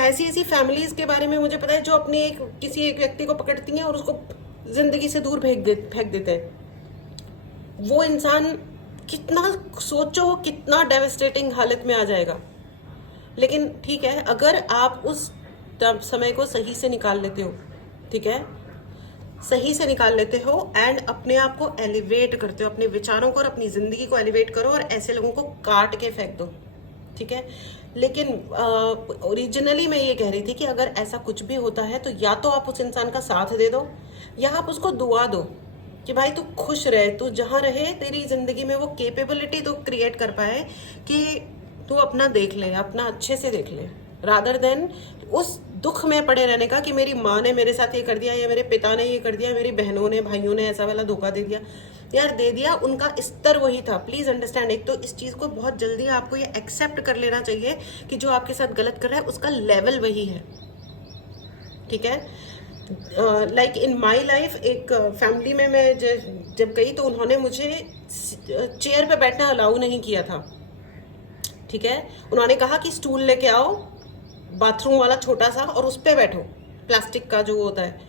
ऐसी ऐसी फैमिलीज के बारे में मुझे पता है जो अपने किसी एक व्यक्ति को पकड़ती हैं और उसको जिंदगी से दूर फेंक देते हैं। वो इंसान कितना, सोचो कितना डेवस्टेटिंग हालत में आ जाएगा। लेकिन ठीक है, अगर आप उस समय को सही से निकाल लेते हो, ठीक है, सही से निकाल लेते हो एंड अपने आप को एलिवेट करते हो, अपने विचारों को और अपनी जिंदगी को एलिवेट करो और ऐसे लोगों को काट के फेंक दो, ठीक है। लेकिन ओरिजिनली मैं ये कह रही थी कि अगर ऐसा कुछ भी होता है तो या तो आप उस इंसान का साथ दे दो, या आप उसको दुआ दो कि भाई तू खुश रहे, तू जहाँ रहे तेरी जिंदगी में वो कैपेबिलिटी तो क्रिएट कर पाए कि तू अपना देख ले, अपना अच्छे से देख ले, रादर देन उस दुख में पड़े रहने का कि मेरी माँ ने मेरे साथ ये कर दिया, या मेरे पिता ने ये कर दिया, मेरी बहनों ने, भाइयों ने ऐसा वाला धोखा दे दिया। यार दे दिया, उनका स्तर वही था। प्लीज अंडरस्टैंड, एक तो इस चीज को बहुत जल्दी आपको ये एक्सेप्ट कर लेना चाहिए कि जो आपके साथ गलत कर रहा है उसका लेवल वही है, ठीक है। लाइक इन माई लाइफ, एक फैमिली में मैं जब गई तो उन्होंने मुझे चेयर पे बैठना अलाउ नहीं किया था, ठीक है। उन्होंने कहा कि स्टूल लेके आओ, बाथरूम वाला छोटा सा, और उस पर बैठो, प्लास्टिक का जो होता है।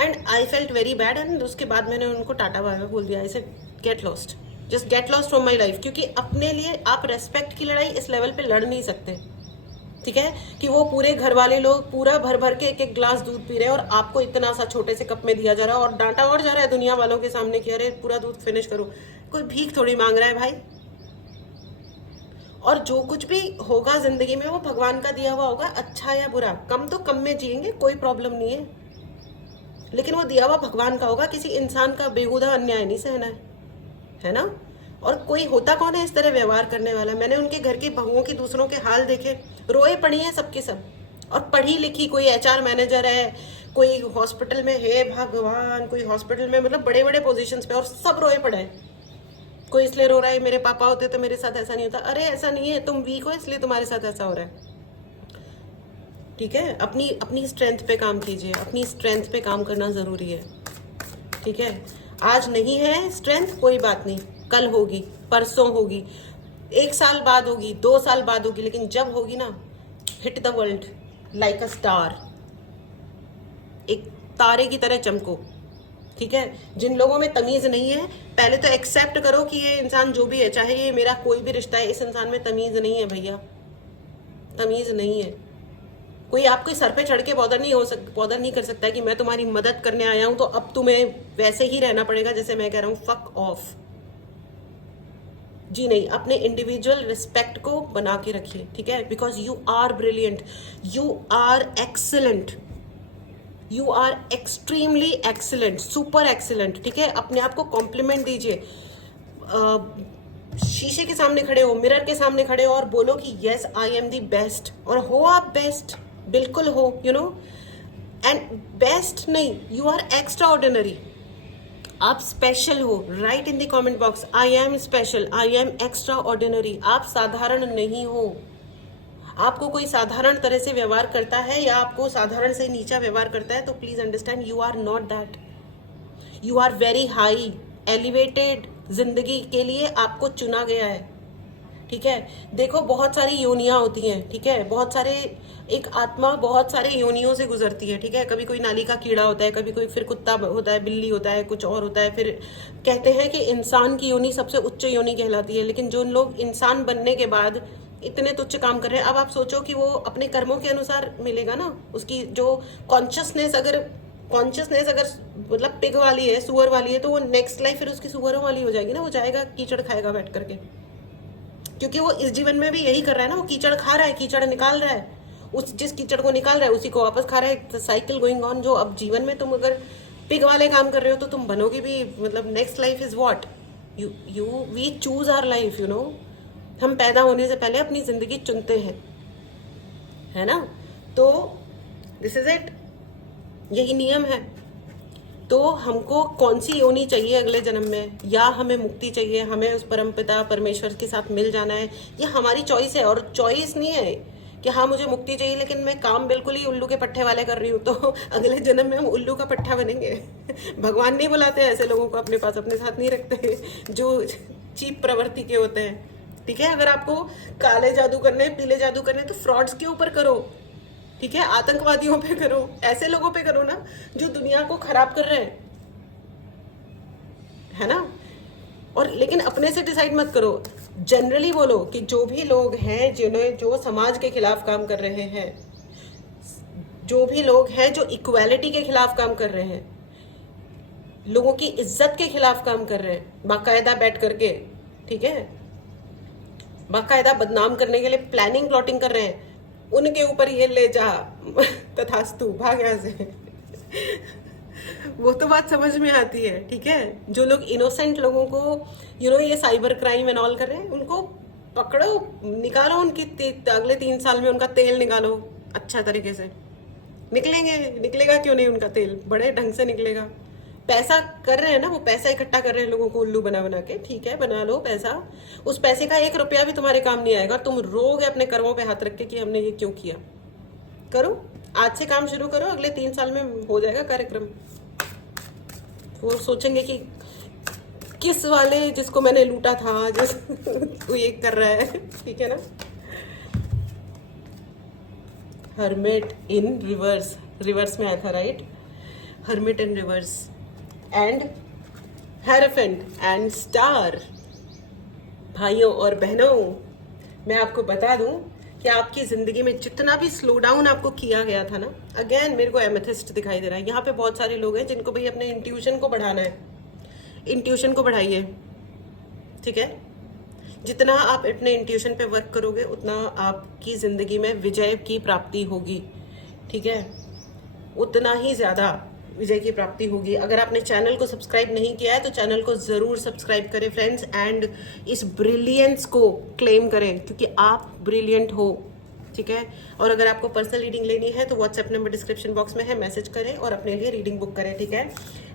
And I felt very bad, and उसके बाद मैंने उनको टाटा बाय बाय बोल दिया। ऐसे get lost, just get lost from my life. क्योंकि अपने लिए आप रेस्पेक्ट की लड़ाई इस लेवल पे लड़ नहीं सकते, ठीक है, कि वो पूरे घर वाले लोग पूरा भर भर के एक एक ग्लास दूध पी रहे हैं और आपको इतना सा छोटे से कप में दिया जा रहा है और डांटा और जा रहा है दुनिया वालों के सामने कि अरे पूरा दूध फिनिश करो। कोई भीख थोड़ी मांग रहा है भाई। और जो कुछ भी होगा जिंदगी में वो भगवान का दिया हुआ होगा, अच्छा या बुरा, कम तो कम में जिएंगे, कोई प्रॉब्लम नहीं है, लेकिन वो दिया हुआ भगवान का होगा। किसी इंसान का बेहुदा अन्याय नहीं सहना है ना। और कोई होता कौन है इस तरह व्यवहार करने वाला। मैंने उनके घर की बहुओं की दूसरों के हाल देखे, रोए पड़ी है सबके सब, और पढ़ी लिखी, कोई HR मैनेजर है, कोई हॉस्पिटल में है, भगवान, कोई हॉस्पिटल में, मतलब बड़े बड़े पोजीशंस पे, और सब रोए पड़े हैं। कोई इसलिए रो रहा है मेरे पापा होते तो मेरे साथ ऐसा नहीं होता। अरे ऐसा नहीं है, तुम वीक हो इसलिए तुम्हारे साथ ऐसा हो रहा है, ठीक है। अपनी अपनी स्ट्रेंथ पे काम कीजिए, अपनी स्ट्रेंथ पे काम करना ज़रूरी है, ठीक है। आज नहीं है स्ट्रेंथ, कोई बात नहीं, कल होगी, परसों होगी, 1 साल बाद होगी, 2 साल बाद होगी, लेकिन जब होगी ना, hit the world like a star, एक तारे की तरह चमको, ठीक है, जिन लोगों में तमीज नहीं है, पहले तो एक्सेप्ट करो कि ये इंसान जो भी है, चाहे ये मेरा कोई भी रिश्ता है, इस इंसान में तमीज नहीं है भैया, तमीज नहीं है। कोई आपके सर पे चढ़ के बॉदर नहीं कर सकता है कि मैं तुम्हारी मदद करने आया हूं तो अब तुम्हें वैसे ही रहना पड़ेगा जैसे मैं कह रहा हूं। फक ऑफ जी नहीं, अपने इंडिविजुअल रिस्पेक्ट को बना के रखिए, ठीक है, because you are brilliant, you are excellent, you are extremely excellent, super excellent, ठीक है। अपने आप को कॉम्प्लीमेंट दीजिए। शीशे के सामने खड़े हो, मिरर के सामने खड़े हो और बोलो कि yes I am the best, और हो आप बेस्ट, बिल्कुल हो, यू नो। एंड बेस्ट नहीं, यू आर एक्स्ट्रा ऑर्डिनरी, आप स्पेशल हो। Right in the comment box, I am special, I am extraordinary. आप साधारण नहीं हो। आपको कोई साधारण तरह से व्यवहार करता है या आपको साधारण से नीचा व्यवहार करता है तो please understand you are not that, you are very high elevated. जिंदगी के लिए आपको चुना गया है, ठीक है। देखो बहुत सारी योनियां होती हैं, ठीक है, बहुत सारे, एक आत्मा बहुत सारे योनियों से गुजरती है, ठीक है। कभी कोई नाली का कीड़ा होता है, कभी कोई फिर कुत्ता होता है, बिल्ली होता है, कुछ और होता है। फिर कहते हैं कि इंसान की योनि सबसे उच्च योनि कहलाती है, लेकिन जो लोग इंसान बनने के बाद इतने तुच्छ काम कर रहे हैं, अब आप सोचो कि वो अपने कर्मों के अनुसार मिलेगा ना, उसकी जो कॉन्शियसनेस अगर मतलब पिग वाली है, सुअर वाली है, तो वो नेक्स्ट लाइफ फिर उसकी सुअरों वाली हो जाएगी ना, वो जाएगा कीचड़ खाएगा बैठ करके, क्योंकि वो इस जीवन में भी यही कर रहा है ना, वो कीचड़ खा रहा है, कीचड़ निकाल रहा है, उस जिस कीचड़ को निकाल रहा है उसी को वापस खा रहा है, साइकिल गोइंग ऑन। जो अब जीवन में तुम अगर पिग वाले काम कर रहे हो तो तुम बनोगे भी, मतलब next life is what you we choose our life, you know. हम पैदा होने से पहले अपनी जिंदगी चुनते हैं, है ना। तो दिस इज इट, यही नियम है। तो हमको कौन सी योनि चाहिए अगले जन्म में, या हमें मुक्ति चाहिए, हमें उस परमपिता परमेश्वर के साथ मिल जाना है, ये हमारी चॉइस है। और चॉइस नहीं है कि हाँ मुझे मुक्ति चाहिए लेकिन मैं काम बिल्कुल ही उल्लू के पट्टे वाले कर रही हूँ, तो अगले जन्म में हम उल्लू का पट्टा बनेंगे। भगवान नहीं बुलाते ऐसे लोगों को अपने पास, अपने साथ नहीं रखते जो चीप प्रवृत्ति के होते हैं, ठीक है। अगर आपको काले जादू करने, पीले जादू करने, तो फ्रॉड्स के ऊपर करो, ठीक है, आतंकवादियों पे करो, ऐसे लोगों पे करो ना जो दुनिया को खराब कर रहे हैं, है ना। और लेकिन अपने से डिसाइड मत करो, जनरली बोलो कि जो भी लोग हैं जिन्हें, जो समाज के खिलाफ काम कर रहे हैं, जो भी लोग हैं जो इक्वालिटी के खिलाफ काम कर रहे हैं, लोगों की इज्जत के खिलाफ काम कर रहे हैं, बाकायदा बैठ करके, ठीक है, बाकायदा बदनाम करने के लिए प्लानिंग प्लॉटिंग कर रहे हैं, उनके ऊपर ये ले जा तथास्तु, भाग यहाँ से। वो तो बात समझ में आती है, ठीक है। जो लोग इनोसेंट लोगों को ये साइबर क्राइम एंड ऑल कर रहे हैं, उनको पकड़ो, निकालो उनकी अगले 3 साल में उनका तेल निकालो अच्छा तरीके से। निकलेगा क्यों नहीं उनका तेल, बड़े ढंग से निकलेगा। पैसा कर रहे हैं ना, वो पैसा इकट्ठा कर रहे हैं लोगों को उल्लू बना बना के, ठीक है, बना लो पैसा। उस पैसे का 1 रुपया भी तुम्हारे काम नहीं आएगा, तुम रोगे अपने कर्मों पे हाथ रख के कि हमने ये क्यों किया। करो, आज से काम शुरू करो, अगले 3 साल में हो जाएगा कार्यक्रम। वो सोचेंगे कि किस वाले जिसको मैंने लूटा था, जिस वो ये कर रहा है, ठीक है ना। हर्मिट इन रिवर्स, रिवर्स में आया था, right, hermit in reverse and hierophant and star. भाइयों और बहनों, मैं आपको बता दूं कि आपकी जिंदगी में जितना भी स्लो डाउन आपको किया गया था ना, अगेन मेरे को एमेथिस्ट दिखाई दे रहा है। यहाँ पे बहुत सारे लोग हैं जिनको भाई अपने इंट्यूशन को बढ़ाना है, इंट्यूशन को बढ़ाइए, ठीक है। जितना आप अपने इंट्यूशन पे वर्क करोगे उतना आपकी जिंदगी में विजय की प्राप्ति होगी, ठीक है, उतना ही ज्यादा विजय की प्राप्ति होगी। अगर आपने चैनल को सब्सक्राइब नहीं किया है तो चैनल को जरूर सब्सक्राइब करें फ्रेंड्स, एंड इस ब्रिलियंस को क्लेम करें क्योंकि आप ब्रिलियंट हो, ठीक है। और अगर आपको पर्सनल रीडिंग लेनी है तो व्हाट्सएप नंबर डिस्क्रिप्शन बॉक्स में है, मैसेज करें और अपने लिए रीडिंग बुक करें, ठीक है।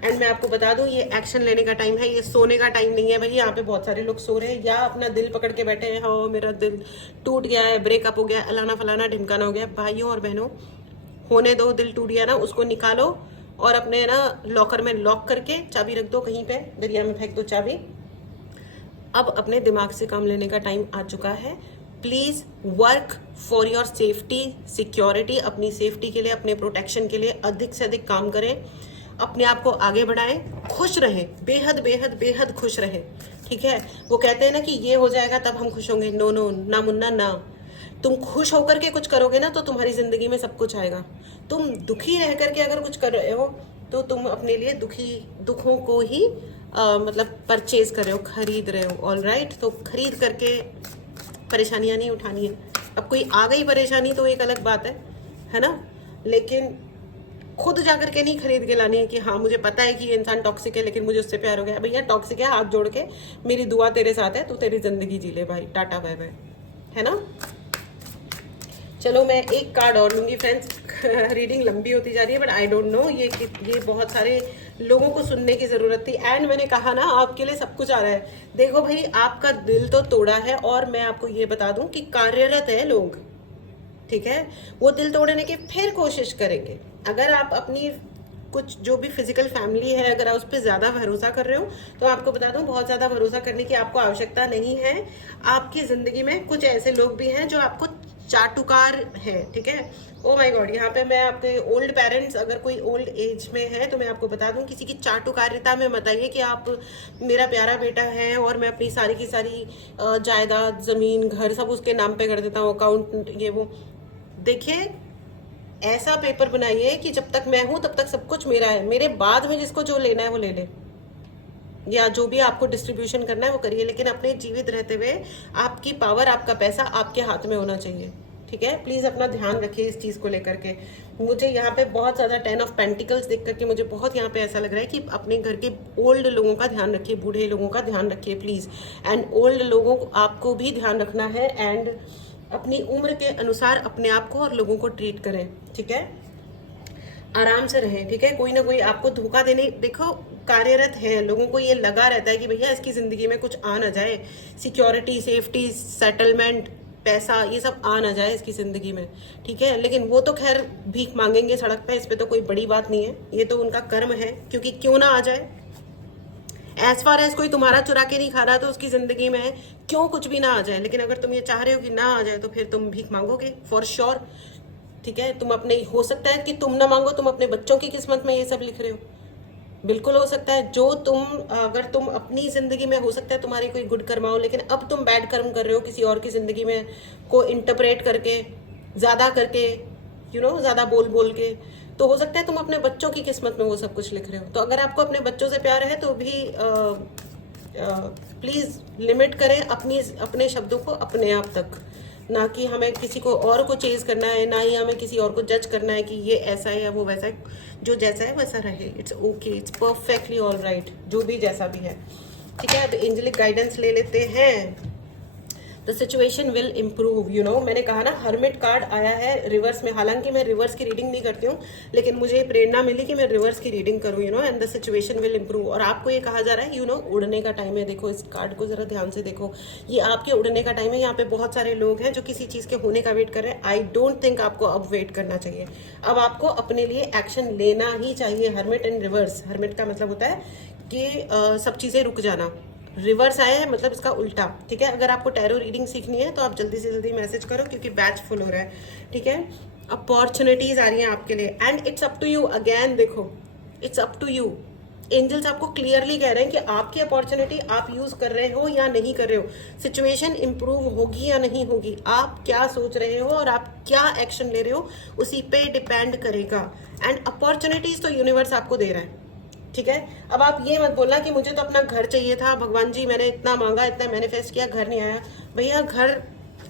एंड मैं आपको बता दूं, ये एक्शन लेने का टाइम है, ये सोने का टाइम नहीं है भाई। यहाँ पे बहुत सारे लोग सो रहे हैं या अपना दिल पकड़ के बैठे हैं, हाँ मेरा दिल टूट गया है, ब्रेकअप हो गया, अलाना फलाना ढिमकाना हो गया। भाइयों और बहनों, होने दो, दिल टूट गया ना, उसको निकालो और अपने ना लॉकर में लॉक करके चाबी रख दो कहीं पे, दरिया में फेंक दो चाबी। अब अपने दिमाग से काम लेने का टाइम आ चुका है। Please work for your safety, security, अपनी सेफ्टी के लिए, अपने प्रोटेक्शन के लिए अधिक से अधिक काम करें। अपने आप को आगे बढ़ाएं, खुश रहें, बेहद बेहद बेहद खुश रहें, ठीक है। वो कहते हैं ना कि ये हो जाएगा तब हम खुश होंगे, नो नो ना मुन्ना ना। तुम खुश होकर के कुछ करोगे ना तो तुम्हारी जिंदगी में सब कुछ आएगा। तुम दुखी रह करके अगर कुछ कर रहे हो तो तुम अपने लिए दुखों को ही मतलब परचेज कर रहे हो, खरीद रहे हो। ऑल राइट, तो खरीद करके परेशानियां नहीं उठानी है। अब कोई आ गई परेशानी तो एक अलग बात है ना, लेकिन खुद जाकर के नहीं खरीद के लानी है कि हाँ मुझे पता है कि ये इंसान टॉक्सिक है लेकिन मुझे उससे प्यार हो गया। भैया टॉक्सिक है, हाथ जोड़ के मेरी दुआ तेरे साथ है, तू तेरी जिंदगी जी ले भाई, टाटा बाय बाय, है ना। चलो मैं एक कार्ड और लूंगी फ्रेंड्स। रीडिंग लंबी होती जा रही है बट आई डोंट नो, ये बहुत सारे लोगों को सुनने की जरूरत थी। एंड मैंने कहा ना आपके लिए सब कुछ आ रहा है। देखो भाई, आपका दिल तो तोड़ा है और मैं आपको ये बता दूं कि कार्यरत है लोग, ठीक है। वो दिल तोड़ने की फिर कोशिश करेंगे। अगर आप अपनी कुछ जो भी फिजिकल फैमिली है, अगर आप उस पर ज्यादा भरोसा कर रहे हो तो आपको बता दूं बहुत ज्यादा भरोसा करने की आपको आवश्यकता नहीं है। आपकी जिंदगी में कुछ ऐसे लोग भी हैं जो आपको चाटुकार है, ठीक है। ओ माय गॉड, यहाँ पे मैं आपके ओल्ड पेरेंट्स, अगर कोई ओल्ड एज में है तो मैं आपको बता दूं किसी की चाटुकारिता में मत आइए कि आप मेरा प्यारा बेटा है और मैं अपनी सारी की सारी जायदाद, जमीन, घर सब उसके नाम पे कर देता हूँ, अकाउंट ये वो। देखिए, ऐसा पेपर बनाइए कि जब तक मैं हूं तब तक सब कुछ मेरा है, मेरे बाद में जिसको जो लेना है वो ले ले, या जो भी आपको डिस्ट्रीब्यूशन करना है वो करिए, लेकिन अपने जीवित रहते हुए आपकी पावर, आपका पैसा आपके हाथ में होना चाहिए, ठीक है। प्लीज अपना ध्यान रखिए इस चीज को लेकर के। मुझे यहाँ पे बहुत ज्यादा 10 ऑफ पेंटिकल्स देख करके मुझे बहुत यहाँ पे ऐसा लग रहा है कि अपने घर के ओल्ड लोगों का ध्यान रखिए, बूढ़े लोगों का ध्यान रखिए प्लीज। एंड ओल्ड लोगों को आपको भी ध्यान रखना है, एंड अपनी उम्र के अनुसार अपने आप को और लोगों को ट्रीट करें, ठीक है। आराम से रहें, ठीक है। कोई ना कोई आपको धोखा देने, देखो कार्यरत है लोगों को ये लगा रहता है कि भैया इसकी जिंदगी में कुछ आ ना जाए, सिक्योरिटी, सेफ्टी, सेटलमेंट, पैसा, ये सब आ ना जाए इसकी जिंदगी में, ठीक है। लेकिन वो तो खैर भीख मांगेंगे सड़क पे, इस पे तो कोई बड़ी बात नहीं है, ये तो उनका कर्म है, क्योंकि क्यों ना आ जाए। एज फार एज कोई तुम्हारा चुरा के नहीं खा रहा तो उसकी जिंदगी में क्यों कुछ भी ना आ जाए। लेकिन अगर तुम ये चाह रहे हो कि ना आ जाए तो फिर तुम भीख मांगोगे फॉर श्योर, ठीक है। तुम अपने, हो सकता है कि तुम ना मांगो, तुम अपने बच्चों की किस्मत में ये सब लिख रहे हो, बिल्कुल हो सकता है। जो तुम, अगर तुम अपनी जिंदगी में, हो सकता है तुम्हारी कोई गुड कर्म हो, लेकिन अब तुम बैड कर्म कर रहे हो किसी और की जिंदगी में को इंटरप्रेट करके, ज्यादा करके, ज्यादा बोल बोल के, तो हो सकता है तुम अपने बच्चों की किस्मत में वो सब कुछ लिख रहे हो। तो अगर आपको अपने बच्चों से प्यार है तो भी प्लीज लिमिट करें अपने शब्दों को अपने आप तक, ना कि हमें किसी को और को चेज करना है, ना ही हमें किसी और को जज करना है कि ये ऐसा है या वो वैसा है। जो जैसा है वैसा रहे, it's okay, it's perfectly all right, जो भी जैसा भी है, ठीक है। अब एंजेलिक गाइडेंस ले लेते हैं। द सिचुएशन विल इम्प्रूव, मैंने कहा ना, हर्मिट कार्ड आया है रिवर्स में। हालांकि मैं रिवर्स की रीडिंग नहीं करती हूँ, लेकिन मुझे प्रेरणा मिली कि मैं रिवर्स की रीडिंग करूँ, and the situation will improve. और आपको ये कहा जा रहा है, उड़ने का टाइम है। देखो इस कार्ड को जरा ध्यान से देखो, ये आपके उड़ने का टाइम है। यहाँ पे बहुत सारे लोग हैं जो किसी चीज के होने का वेट कर रहे हैं। आई डोंट थिंक आपको अब वेट करना चाहिए, अब आपको अपने लिए एक्शन लेना ही चाहिए। हर्मिट एंड रिवर्स, हर्मिट का मतलब होता है कि सब चीजें रुक जाना, रिवर्स आया है मतलब इसका उल्टा, ठीक है। अगर आपको टैरो रीडिंग सीखनी है तो आप जल्दी से जल्दी मैसेज करो, क्योंकि बैच फुल हो रहा है, ठीक है। अपॉर्चुनिटीज आ रही हैं आपके लिए, and it's up to you. Again देखो, it's up to you. Angels आपको क्लियरली कह रहे हैं कि आपकी अपॉर्चुनिटी आप यूज कर रहे हो या नहीं कर रहे हो, सिचुएशन इंप्रूव होगी या नहीं होगी, आप क्या सोच रहे हो और आप क्या एक्शन ले रहे हो, उसी पे डिपेंड करेगा। एंड अपॉर्चुनिटीज तो यूनिवर्स आपको दे रहा है, ठीक है। अब आप ये मत बोलना कि मुझे तो अपना घर चाहिए था, भगवान जी मैंने इतना मांगा, इतना मैनिफेस्ट किया, घर नहीं आया। भैया घर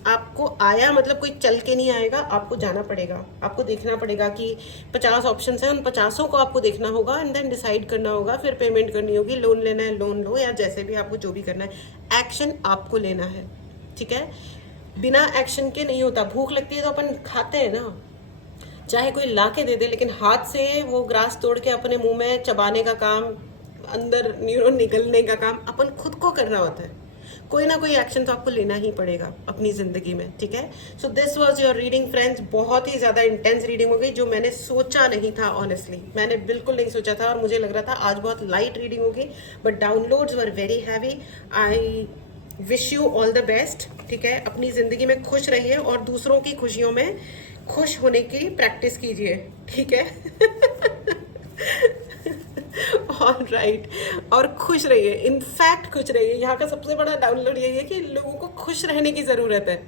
आपको आया मतलब कोई चल के नहीं आएगा, आपको जाना पड़ेगा, आपको देखना पड़ेगा कि 50 ऑप्शंस हैं, उन 50 को आपको देखना होगा, एंड देन डिसाइड करना होगा, फिर पेमेंट करनी होगी, लोन लेना है लोन लो, या जैसे भी आपको जो भी करना है, एक्शन आपको लेना है, ठीक है। बिना एक्शन के नहीं होता। भूख लगती है तो अपन खाते हैं ना, चाहे कोई ला के दे दे, लेकिन हाथ से वो ग्रास तोड़ के अपने मुंह में चबाने का काम, अंदर निकलने का काम अपन खुद को करना होता है। कोई ना कोई एक्शन तो आपको लेना ही पड़ेगा अपनी जिंदगी में, ठीक है। So this was your reading friends. बहुत ही ज्यादा इंटेंस रीडिंग हो गई, जो मैंने सोचा नहीं था, ऑनेस्टली मैंने बिल्कुल नहीं सोचा था, और मुझे लग रहा था आज बहुत लाइट रीडिंग होगी, but downloads were very heavy. I wish you all the best, ठीक है। अपनी जिंदगी में खुश रहिए और दूसरों की खुशियों में खुश होने की प्रैक्टिस कीजिए, ठीक है। All right. और खुश रहिए, इनफैक्ट खुश रहिए। यहाँ का सबसे बड़ा डाउनलोड यही है कि लोगों को खुश रहने की ज़रूरत है।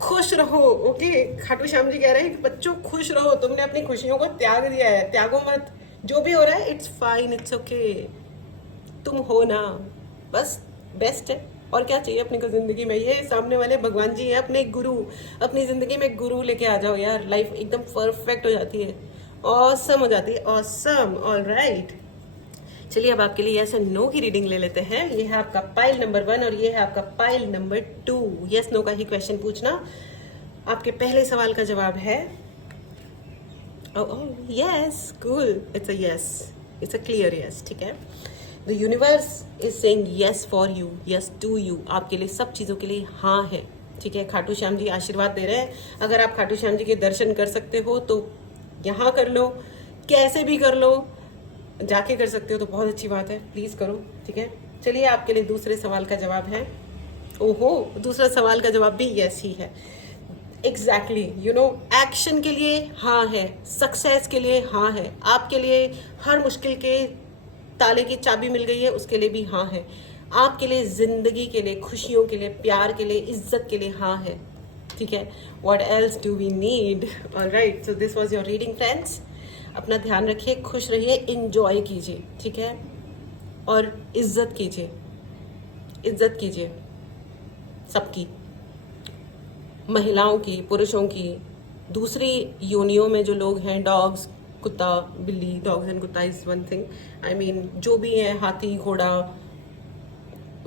खुश रहो, ओके। खाटू श्याम जी कह रहे हैं कि बच्चों खुश रहो, तुमने अपनी खुशियों को त्याग दिया है, त्यागो मत। जो भी हो रहा है इट्स फाइन, इट्स ओके। तुम हो ना, बस बेस्ट है। और क्या चाहिए अपने को ज़िंदगी में। ये सामने वाले भगवान जी हैं, अपने गुरु। अपनी ज़िंदगी में गुरु लेके आ जाओ यार, लाइफ एकदम परफेक्ट हो जाती है, ऑसम हो जाती है, ऑसम। ऑल राइट, चलिए अब आपके लिए यस एंड नो की रीडिंग ले लेते हैं। ये है आपका पाइल नंबर 1 और ये है आपका पाइल नंबर 2। यस नो का ही क्वेश्चन पूछना। आपके पहले सवाल का जवाब है yes, cool, it's a yes, it's a clear yes, ठीक है। The universe is saying yes for you, yes to you. आपके लिए सब चीज़ों के लिए हाँ है, ठीक है। खाटू श्याम जी आशीर्वाद दे रहे हैं। अगर आप खाटू श्याम जी के दर्शन कर सकते हो तो यहाँ कर लो, कैसे भी कर लो, जाके कर सकते हो तो बहुत अच्छी बात है, प्लीज़ करो, ठीक है। चलिए आपके लिए दूसरे सवाल का जवाब है, ओहो, दूसरा सवाल का जवाब भी यस ही है। एग्जैक्टली, यू नो, एक्शन के लिए हाँ है, सक्सेस के लिए हाँ है, आपके लिए हर मुश्किल के ताले की चाबी मिल गई है, उसके लिए भी हाँ है। आपके लिए ज़िंदगी के लिए, खुशियों के लिए, प्यार के लिए, इज्जत के लिए हाँ है, ठीक है। What else do we need. All right, so this was your reading friends. अपना ध्यान रखिए, खुश रहिए, इंजॉय कीजिए, ठीक है। और इज्जत कीजिए, इज्जत कीजिए सबकी, महिलाओं की, पुरुषों की, दूसरी योनियों में जो लोग हैं, डॉग्स, कुत्ता बिल्ली, डॉग्स एंड कुत्ता is one thing, I mean जो भी है, हाथी घोड़ा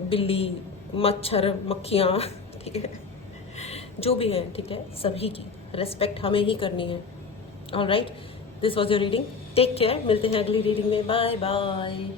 बिल्ली मच्छर मक्खियाँ, ठीक है, जो भी है, ठीक है, सभी की रेस्पेक्ट हमें ही करनी है। All right, this was your reading, take care, मिलते हैं अगली रीडिंग में, बाय बाय।